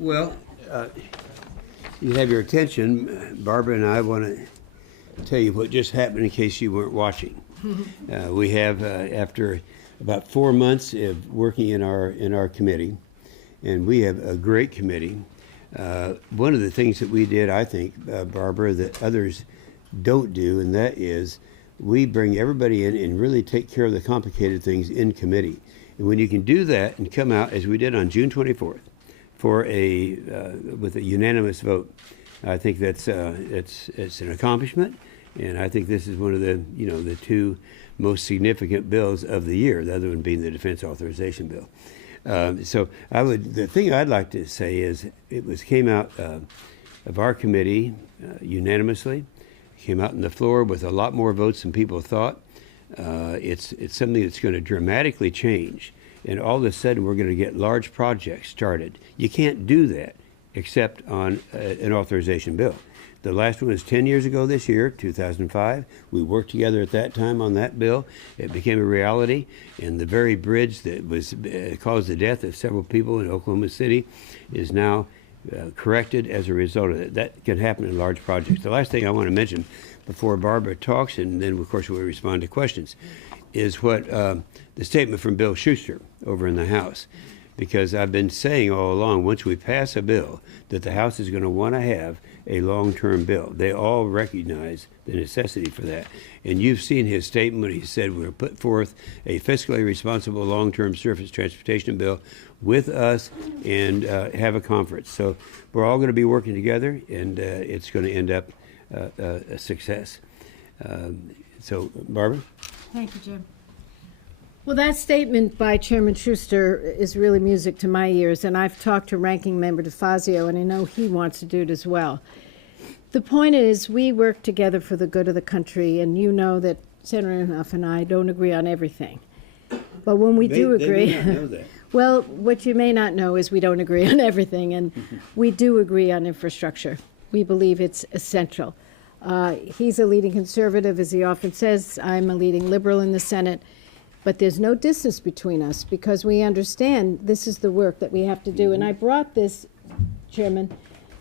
Well, you have your attention. Barbara and I want to tell you what just happened in case you weren't watching. We have, after about 4 months of working in our committee, and we have a great committee. One of the things that we did, I think, Barbara, that others don't do, and that is we bring everybody in and really take care of the complicated things in committee. And when you can do that and come out, as we did on June 24th, for with a unanimous vote, I think that's it's an accomplishment, and I think this is one of the two most significant bills of the year. The other one being the defense authorization bill. So the thing I'd like to say is came out of our committee unanimously. Came out on the floor with a lot more votes than people thought. It's something that's going to dramatically change, and all of a sudden we're going to get large projects started. You can't do that except on an authorization bill. The last one was 10 years ago this year, 2005. We worked together at that time on that bill. It became a reality, and the very bridge that was caused the death of several people in Oklahoma City is now corrected as a result of it. That can happen in large projects. The last thing I want to mention before Barbara talks, and then of course we'll respond to questions, is what the statement from Bill Schuster over in the House. Because I've been saying all along, once we pass a bill, that the House is going to want to have a long-term bill. They all recognize the necessity for that. And you've seen his statement when he said we'll put forth a fiscally responsible long-term surface transportation bill with us and have a conference. So we're all going to be working together, and it's going to end up a success. So, Barbara? Thank you, Jim. Well, that statement by Chairman Schuster is really music to my ears, and I've talked to Ranking Member DeFazio, and I know he wants to do it as well. The point is, we work together for the good of the country, and you know that Senator Inhofe and I don't agree on everything. But when we do agree, they may not know that. Well, what you may not know is we don't agree on everything, and we do agree on infrastructure. We believe it's essential. He's a leading conservative, as he often says. I'm a leading liberal in the Senate. But there's no distance between us because we understand this is the work that we have to do. And I brought this, Chairman,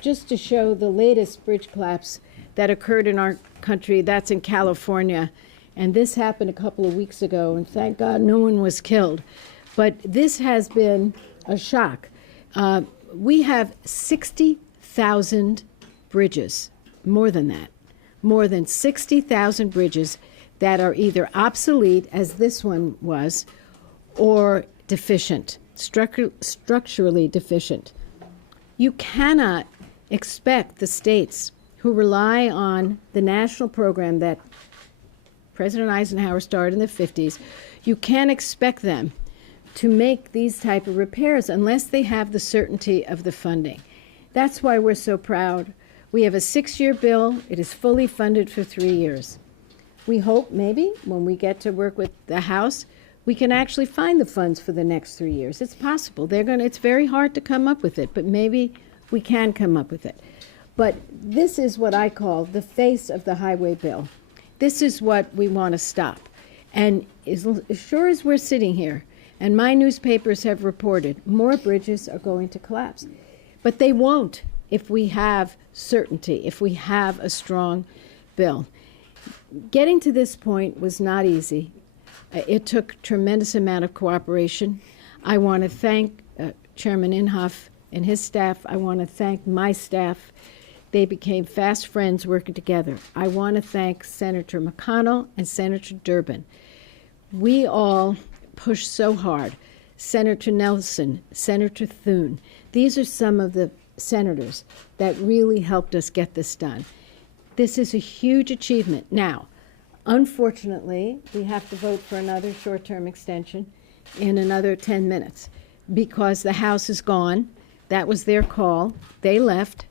just to show the latest bridge collapse that occurred in our country. That's in California. And this happened a couple of weeks ago, and thank God no one was killed. But this has been a shock. We have 60,000 bridges, more than that, more than 60,000 bridges that are either obsolete, as this one was, or deficient, structurally deficient. You cannot expect the states who rely on the national program that President Eisenhower started in the 50s, you can't expect them to make these type of repairs unless they have the certainty of the funding. That's why we're so proud. We have a 6-year bill. It is fully funded for 3 years. We hope maybe when we get to work with the House, we can actually find the funds for the next 3 years. It's possible. It's very hard to come up with it, but maybe we can come up with it. But this is what I call the face of the highway bill. This is what we want to stop. And as sure as we're sitting here, and my newspapers have reported, more bridges are going to collapse. But they won't if we have certainty, if we have a strong bill. Getting to this point was not easy. It took a tremendous amount of cooperation. I want to thank Chairman Inhofe and his staff. I want to thank my staff. They became fast friends working together. I want to thank Senator McConnell and Senator Durbin. We all pushed so hard. Senator Nelson, Senator Thune. These are some of the senators that really helped us get this done. This is a huge achievement. Now, unfortunately, we have to vote for another short-term extension in another 10 minutes because the House is gone. That was their call. They left.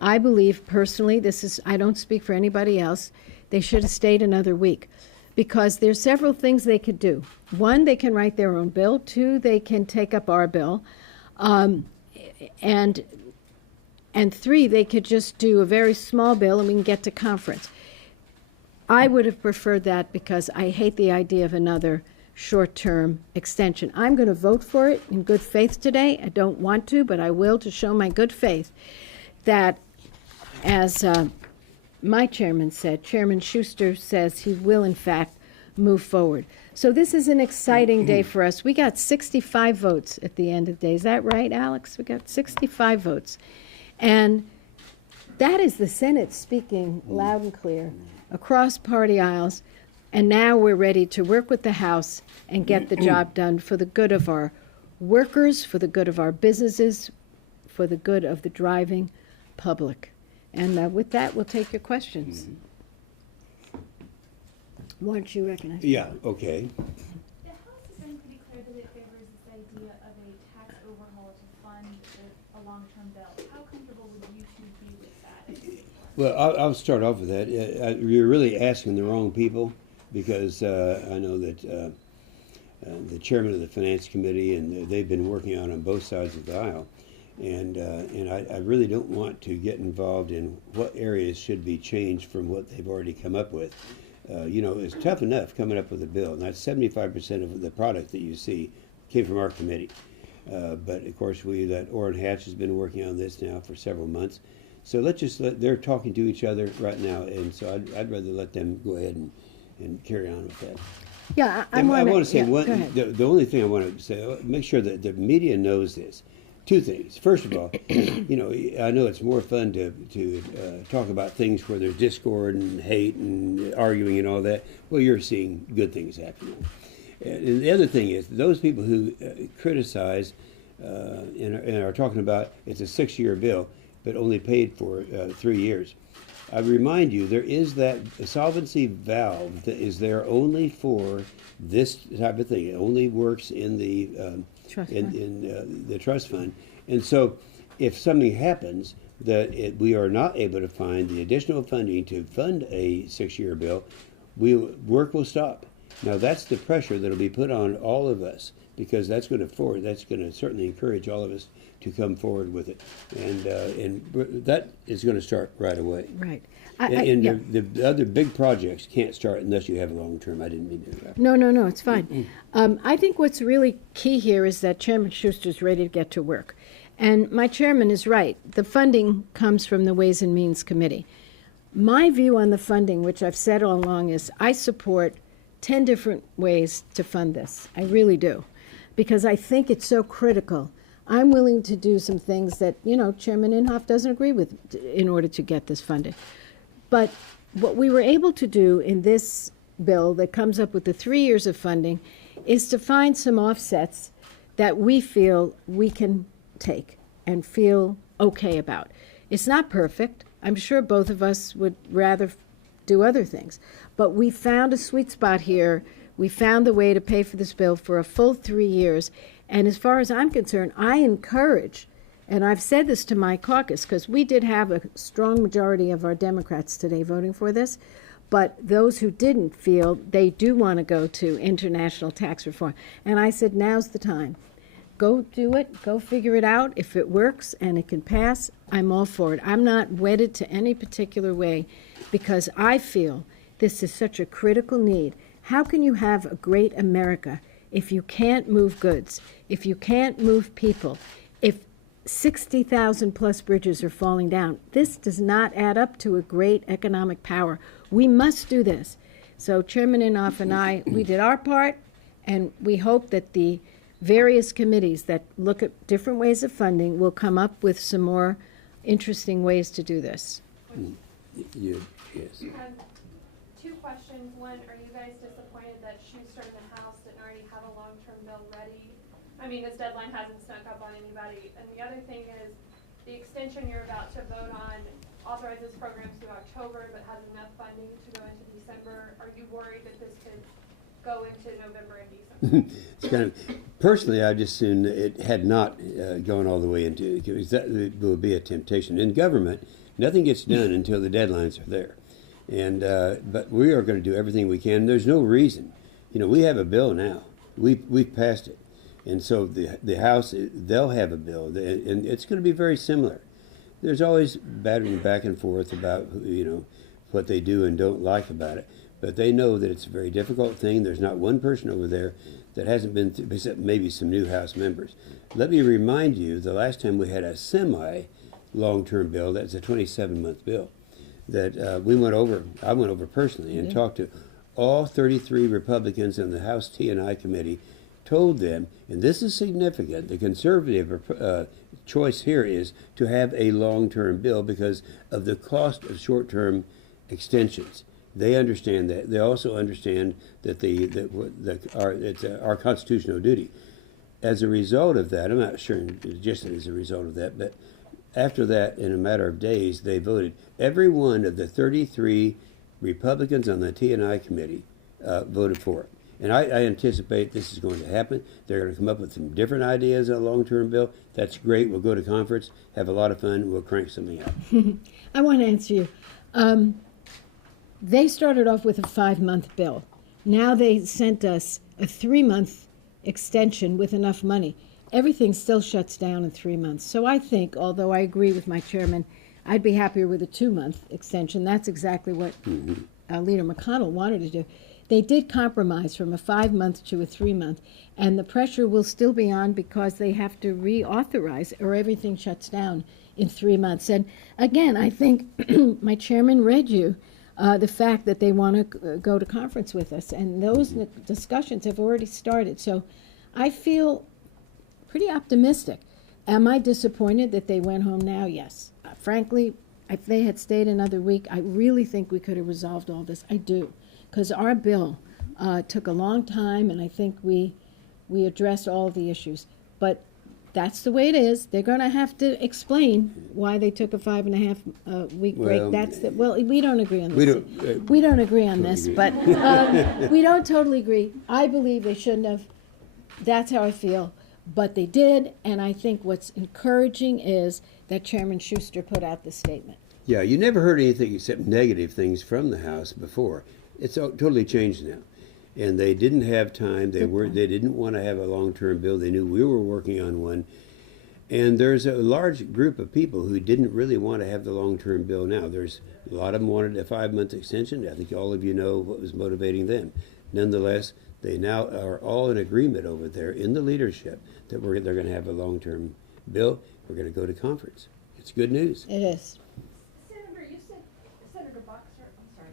I believe personally, I don't speak for anybody else, they should have stayed another week because there's several things they could do. One, they can write their own bill. Two, they can take up our bill. And three, they could just do a very small bill and we can get to conference. I would have preferred that because I hate the idea of another short-term extension. I'm going to vote for it in good faith today. I don't want to, but I will to show my good faith that, as my chairman said, Chairman Schuster says he will, in fact, move forward. So this is an exciting day for us. We got 65 votes at the end of the day. Is that right, Alex? We got 65 votes. And that is the Senate speaking loud and clear across party aisles. And now we're ready to work with the House and get the job done for the good of our workers, for the good of our businesses, for the good of the driving public. And with that, we'll take your questions. Why don't you recognize? Yeah, okay. The House has been pretty clear that it favors this idea of a tax overhaul to fund a long-term bill. How comfortable would you two be with that? Well, I'll start off with that. You're really asking the wrong people, because I know that the chairman of the Finance Committee, and they've been working on both sides of the aisle. And I really don't want to get involved in what areas should be changed from what they've already come up with. It's tough enough coming up with a bill. Now, 75% of the product that you see came from our committee. But, of course, that Orrin Hatch has been working on this now for several months. So they're talking to each other right now, and so I'd rather let them go ahead and carry on with that. Yeah, I want to say go ahead. the only thing I want to say, make sure that the media knows this. Two things. First of all, I know it's more fun to talk about things where there's discord and hate and arguing and all that. Well, you're seeing good things happening. And the other thing is, those people who criticize and are talking about it's a 6-year bill, but only paid for 3 years. I remind you, there is that solvency valve that is there only for this type of thing. It only works in the the trust fund. And so, if something happens that we are not able to find the additional funding to fund a 6-year bill, work will stop. Now, that's the pressure that will be put on all of us, because that's going to certainly encourage all of us to come forward with it, and that is going to start right away. Right. The other big projects can't start unless you have a long term. I didn't mean to interrupt. No, it's fine. I think what's really key here is that Chairman Schuster's ready to get to work. And my chairman is right. The funding comes from the Ways and Means Committee. My view on the funding, which I've said all along, is I support 10 different ways to fund this. I really do, because I think it's so critical. I'm willing to do some things that, Chairman Inhofe doesn't agree with in order to get this funded. But what we were able to do in this bill that comes up with the 3 years of funding is to find some offsets that we feel we can take and feel okay about. It's not perfect. I'm sure both of us would rather do other things. But we found a sweet spot here. We found the way to pay for this bill for a full 3 years. And as far as I'm concerned, I encourage, and I've said this to my caucus, because we did have a strong majority of our Democrats today voting for this, but those who didn't feel they do want to go to international tax reform. And I said, now's the time. Go do it. Go figure it out. If it works and it can pass, I'm all for it. I'm not wedded to any particular way, because I feel this is such a critical need. How can you have a great America if you can't move goods, if you can't move people, if 60,000 plus bridges are falling down? This does not add up to a great economic power. We must do this. So Chairman Inhofe and I, we did our part, and we hope that the various committees that look at different ways of funding will come up with some more interesting ways to do this. Yes. Two questions. One, are you guys disappointed that Schuster and the House didn't already have a long-term bill ready? I mean, this deadline hasn't snuck up on anybody. And the other thing is, the extension you're about to vote on authorizes programs through October, but has enough funding to go into December. Are you worried that this could go into November and December? It's kind of, personally, I just assumed it had not gone all the way into, because that would be a temptation. In government, nothing gets done until the deadlines are there. And but we are going to do everything we can. There's no reason. We have a bill now. We've passed it. And so the House, they'll have a bill, and it's going to be very similar. There's always battering back and forth about what they do and don't like about it. but they know that it's a very difficult thing. There's not one person over there that hasn't been through, except maybe some new House members. Let me remind you, the last time we had a semi-long-term bill, that's a 27-month bill, that I went over personally and talked to all 33 Republicans in the House T&I committee, told them, and this is significant, the conservative choice here is to have a long-term bill because of the cost of short-term extensions. They understand that. They also understand that it's our constitutional duty. As a result of that, I'm not sure just as a result of that, but after that, in a matter of days, they voted. Every one of the 33 Republicans on the T&I committee voted for it. And I anticipate this is going to happen. They're going to come up with some different ideas on a long-term bill. That's great. We'll go to conference, have a lot of fun, we'll crank something out. I want to answer you. They started off with a 5-month bill. Now they sent us a 3-month extension with enough money. Everything still shuts down in 3 months. So I think, although I agree with my chairman, I'd be happier with a 2-month extension. That's exactly what Leader McConnell wanted to do. They did compromise from a 5-month to a 3-month, and the pressure will still be on because they have to reauthorize or everything shuts down in 3 months. And again, I think my chairman read you the fact that they want to go to conference with us, and those discussions have already started. So I feel pretty optimistic. Am I disappointed that they went home now? Yes. Frankly, if they had stayed another week, I really think we could have resolved all this. I do, because our bill took a long time, and I think we addressed all the issues. But that's the way it is. They're going to have to explain why they took a 5.5 week break. We don't agree on this. We don't agree on this, but we don't totally agree. I believe they shouldn't have. That's how I feel. But they did, and I think what's encouraging is that Chairman Schuster put out this statement. Yeah, you never heard anything except negative things from the House before. It's totally changed now. And they didn't have time. They didn't want to have a long-term bill. They knew we were working on one. And there's a large group of people who didn't really want to have the long-term bill now. There's a lot of them wanted a 5-month extension. I think all of you know what was motivating them. Nonetheless, they now are all in agreement over there in the leadership that they're going to have a long-term bill. We're going to go to conference. It's good news. It is. Senator Boxer, I'm sorry.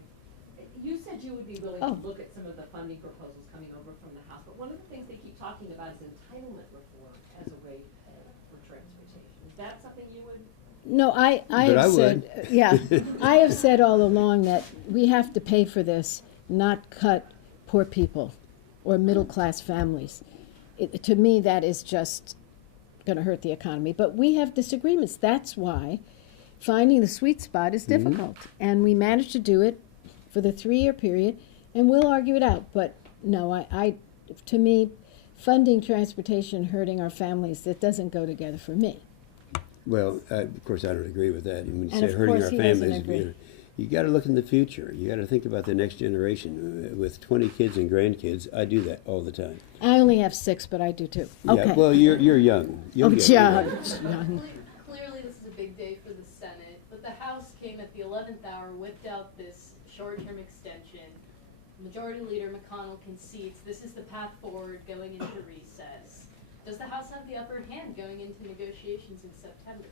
You said you would be willing to look at some of the funding proposals coming over from the House, but one of the things they keep talking about is entitlement reform as a way for transportation. Is that something you would? No, I have said, yeah, I have said all along that we have to pay for this, not cut poor people or middle-class families. To me, that is just going to hurt the economy. But we have disagreements. That's why finding the sweet spot is difficult. And we managed to do it for the 3-year period, and we'll argue it out. But no, to me, funding transportation, hurting our families, that doesn't go together for me. Well, of course, I don't agree with that. When you And say of hurting course our he doesn't families, agree. you got to look in the future. You got to think about the next generation. With 20 kids and grandkids, I do that all the time. I only have 6, but I do too. Yeah, Okay. well, you're young. You'll get it. Young. Clearly, this is a big day for the Senate, but the House came at the 11th hour, whipped out this short-term extension. Majority Leader McConnell concedes this is the path forward going into recess. Does the House have the upper hand going into negotiations in September?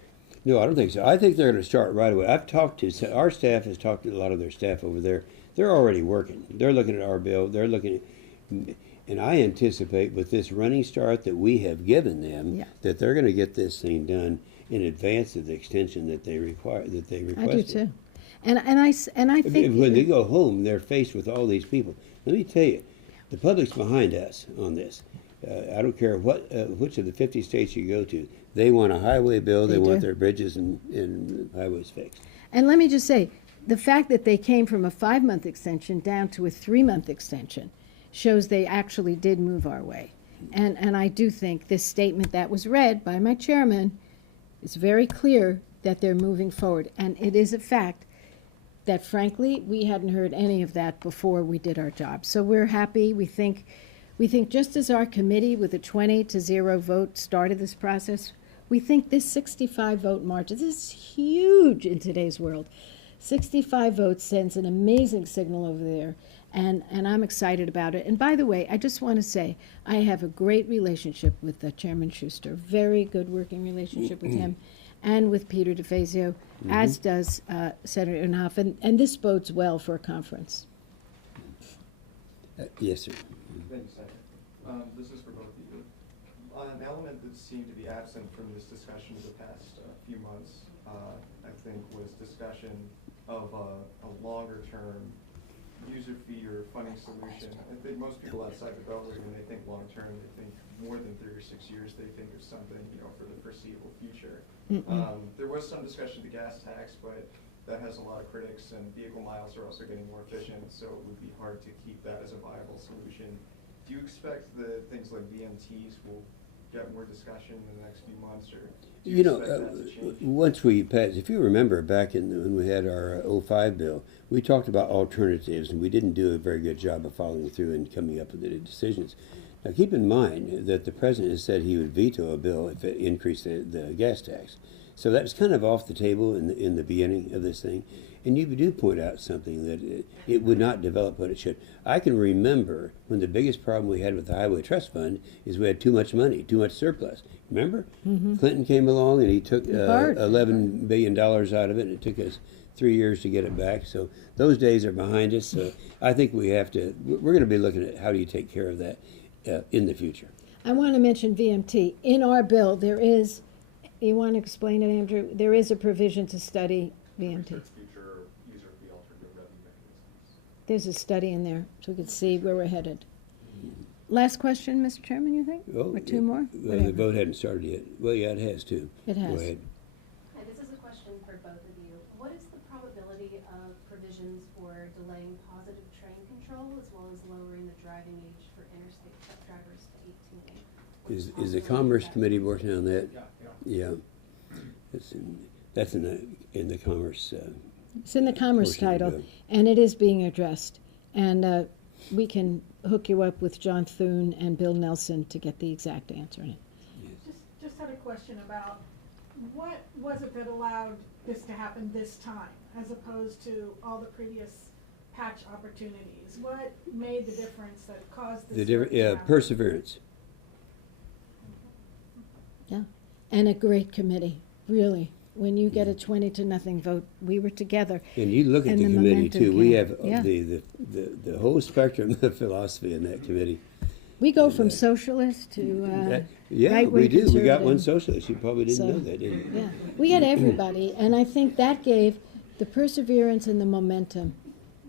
No, I don't think so. I think they're going to start right away. Our staff has talked to a lot of their staff over there. They're already working. They're looking at our bill. They're looking at, and I anticipate with this running start that we have given them, that they're going to get this thing done in advance of the extension that they requested. I do too. And I think When they go home, they're faced with all these people. Let me tell you, the public's behind us on this. I don't care which of the 50 states you go to. They want a highway bill. They want their bridges and highways fixed. And let me just say, the fact that they came from a 5-month extension down to a 3-month extension shows they actually did move our way. And I do think this statement that was read by my chairman is very clear that they're moving forward. And it is a fact that, frankly, we hadn't heard any of that before we did our job. So we're happy. We think just as our committee with a 20-0 vote started this process, we think this 65 vote margin, this is huge in today's world. 65 votes sends an amazing signal over there. And I'm excited about it. And by the way, I just want to say, I have a great relationship with Chairman Schuster, very good working relationship with him and with Peter DeFazio, as does Senator Inhofe, and this bodes well for a conference. Yes, sir. Thank you, Senator. This is for both of you. An element that seemed to be absent from this discussion for the past few months, I think, was discussion of a longer-term user fee or funding solution. I think most people outside the Beltway, when they think long-term, they think more than 3 or 6 years. They think of something, for the foreseeable future. There was some discussion of the gas tax, but that has a lot of critics, and vehicle miles are also getting more efficient, so it would be hard to keep that as a viable solution. Do you expect that things like VMTs will get more discussion in the next few months, or do you expect that to change? Once we passed, if you remember back when we had our 05 bill, we talked about alternatives, and we didn't do a very good job of following through and coming up with the decisions. Now, keep in mind that the president has said he would veto a bill if it increased the gas tax. So that was kind of off the table in the beginning of this thing. And you do point out something that it would not develop what it should. I can remember when the biggest problem we had with the Highway Trust Fund is we had too much money, too much surplus. Remember? Clinton came along and he took $11 billion out of it, and it took us 3 years to get it back. So those days are behind us. So I think we're going to be looking at how do you take care of that in the future. I want to mention VMT. In our bill, there is, you want to explain it, Andrew? There is a provision to study VMT. Future user fee alternative revenue mechanisms. There's a study in there, so we can see where we're headed. Last question, Mr. Chairman, you think? Oh, Or two more? The Whatever. vote hadn't started yet. Well, yeah, it has too. It has. Go ahead. Hi, this is a question for both of you. What is the probability of provisions for delaying positive train control as well as lowering the driving age for interstate truck drivers to 18? Is the Commerce Committee working on that? Yeah. Yeah. That's in the Commerce. It's in the Commerce portion of the title, bill. and it is being addressed. And we can hook you up with John Thune and Bill Nelson to get the exact answer in it. Just had a question about what was it that allowed this to happen this time as opposed to all the previous patch opportunities? What made the difference that caused this? to happen? Perseverance. Yeah, and a great committee, really. When you get a 20-0 vote, we were together. And you look at And the the committee momentum too. We came. have Yeah. the whole spectrum of philosophy in that committee. We go from socialist to Yeah, right-wing we do. We got one conservative. socialist. You probably didn't So, know that, did you? Yeah, we had everybody, and I think that gave the perseverance and the momentum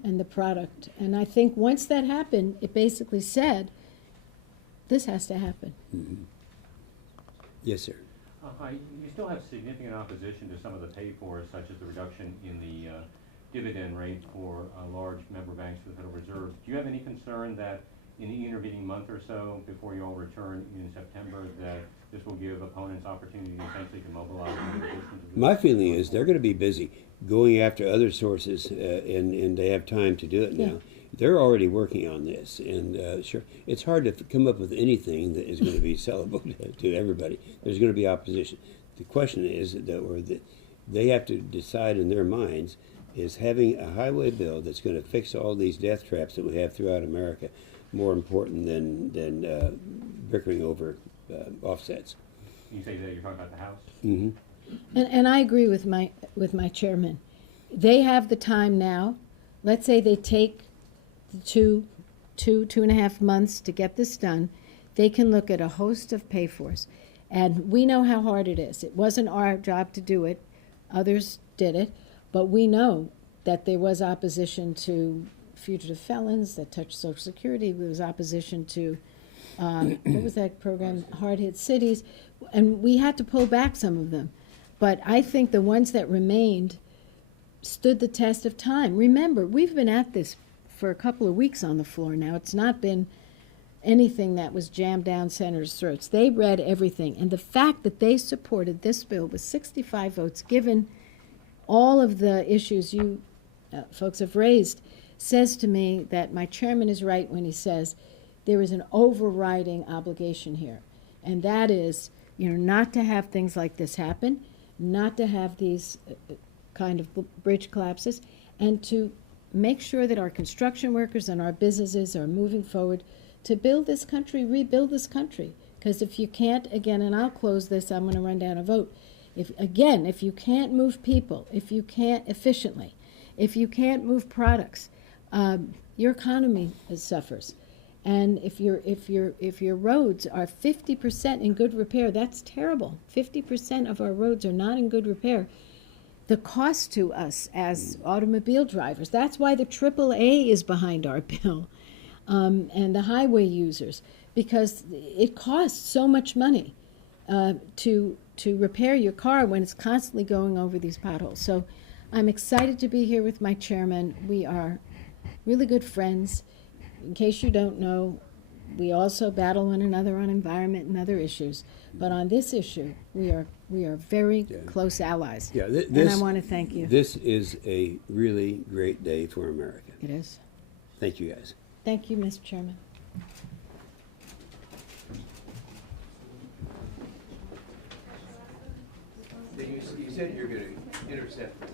and the product. And I think once that happened, it basically said, this has to happen. Yes, sir. Hi, you still have significant opposition to some of the pay-fors, such as the reduction in the dividend rate for large member banks for the Federal Reserve. Do you have any concern that in the intervening month or so, before you all return in September, that this will give opponents opportunity essentially to mobilize in addition to this? My feeling is they're going to be busy going after other sources, and they have time to do it now. Yeah. They're already working on this, and sure, it's hard to come up with anything that is going to be sellable to everybody. There's going to be opposition. The question is that they have to decide in their minds, is having a highway bill that's going to fix all these death traps that we have throughout America more important than bickering over offsets? You say that you're talking about the House? Mm-hmm. And I agree with my chairman. They have the time now. Let's say they take the 2.5 months to get this done. They can look at a host of pay-fors. And we know how hard it is. It wasn't our job to do it. Others did it. But we know that there was opposition to fugitive felons that touched Social Security. There was opposition to, what was that program, hard-hit cities. And we had to pull back some of them. But I think the ones that remained stood the test of time. Remember, we've been at this for a couple of weeks on the floor now. It's not been anything that was jammed down senators' throats. They read everything. And the fact that they supported this bill with 65 votes, given all of the issues you folks have raised, says to me that my chairman is right when he says there is an overriding obligation here. And that is, not to have things like this happen, not to have these kind of bridge collapses, and to make sure that our construction workers and our businesses are moving forward to build this country, rebuild this country. Because if you can't, again, and I'll close this, I'm going to run down a vote. If you can't move people, if you can't efficiently, if you can't move products, your economy suffers. And if your roads are 50% in good repair, that's terrible. 50% of our roads are not in good repair. The cost to us as automobile drivers, that's why the AAA is behind our bill, and the highway users, because it costs so much money to repair your car when it's constantly going over these potholes. So I'm excited to be here with my chairman. We are really good friends. In case you don't know, we also battle one another on environment and other issues. But on this issue, we are very close allies. Yeah, and I want to thank you. This is a really great day for America. It is. Thank you, guys. Thank you, Mr. Chairman. You said you're going to intercept this.